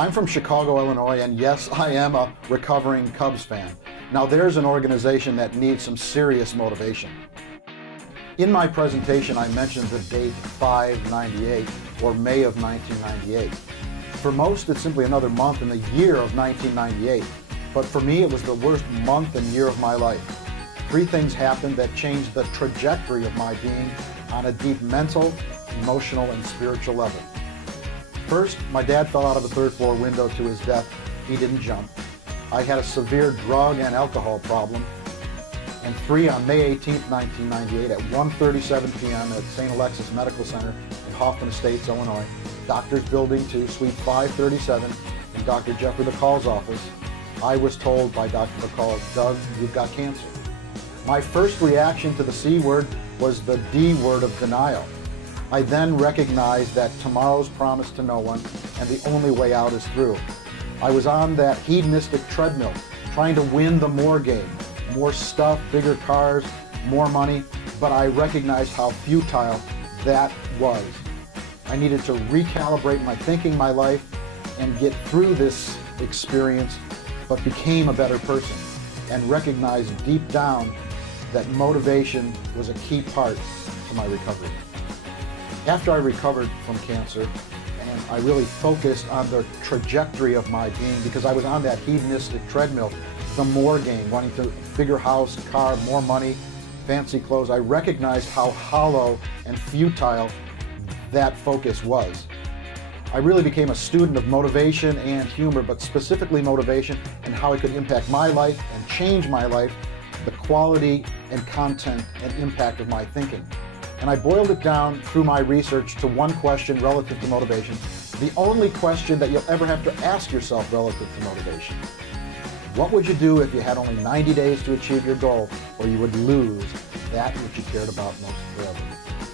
I'm from Chicago, Illinois, and yes, I am a recovering Cubs fan. Now there's an organization that needs some serious motivation. In my presentation, I mentioned the date 598, or May of 1998. For most, it's simply another month in the year of 1998. But for me, it was the worst month and year of my life. 3 things happened that changed the trajectory of my being on a deep mental, emotional, and spiritual level. First, my dad fell out of the 3rd floor window to his death. He didn't jump. I had a severe drug and alcohol problem. And 3, on May 18th, 1998, at 1:37 p.m. at St. Alexis Medical Center in Hoffman Estates, Illinois, Doctors Building 2, Suite 537, in Dr. Jeffrey McCall's office, I was told by Dr. McCall, "Doug, you've got cancer." My first reaction to the C word was the D word of denial. I then recognized that tomorrow's promised to no one, and the only way out is through. I was on that hedonistic treadmill, trying to win the more game. More stuff, bigger cars, more money, but I recognized how futile that was. I needed to recalibrate my thinking, my life, and get through this experience, but became a better person, and recognized deep down that motivation was a key part to my recovery. After I recovered from cancer, and I really focused on the trajectory of my being, because I was on that hedonistic treadmill, the more game, wanting to bigger house, car, more money, fancy clothes, I recognized how hollow and futile that focus was. I really became a student of motivation and humor, but specifically motivation and how it could impact my life and change my life, the quality and content and impact of my thinking. And I boiled it down through my research to one question relative to motivation, the only question that you'll ever have to ask yourself relative to motivation. What would you do if you had only 90 days to achieve your goal, or you would lose that which you cared about most forever?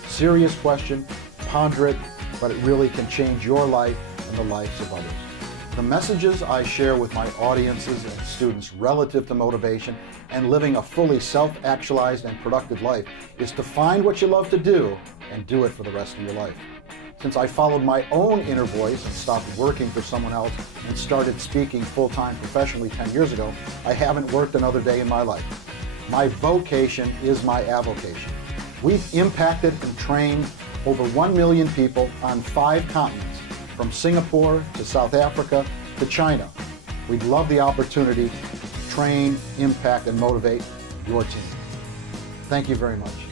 Serious question, ponder it, but it really can change your life and the lives of others. The messages I share with my audiences and students relative to motivation and living a fully self-actualized and productive life is to find what you love to do and do it for the rest of your life. Since I followed my own inner voice and stopped working for someone else and started speaking full-time professionally 10 years ago, I haven't worked another day in my life. My vocation is my avocation. We've impacted and trained over 1 million people on 5 continents, from Singapore to South Africa to China. We'd love the opportunity to train, impact, and motivate your team. Thank you very much.